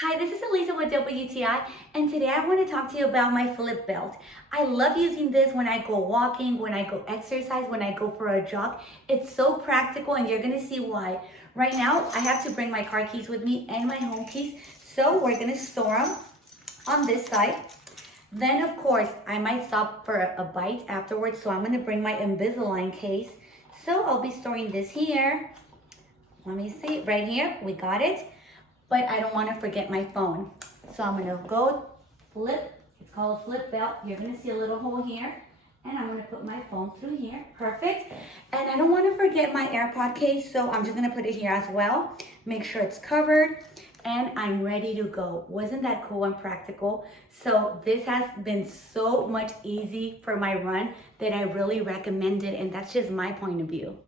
Hi, this is Elisa with WTI, and today I want to talk to you about my FlipBelt. I love using this when I go walking, when I go exercise, when I go for a jog. It's so practical, and you're going to see why. Right now, I have to bring my car keys with me and my home keys, so we're going to store them on this side. Then, of course, I might stop for a bite afterwards, so I'm going to bring my Invisalign case. So I'll be storing this here. Let me see, right here, we got it. But I don't want to forget my phone. So I'm going to go flip. It's called a FlipBelt. You're going to see a little hole here. And I'm going to put my phone through here. Perfect. And I don't want to forget my AirPod case. So I'm just going to put it here as well. Make sure it's covered. And I'm ready to go. Wasn't that cool and practical? So this has been so much easy for my run that I really recommend it. And that's just my point of view.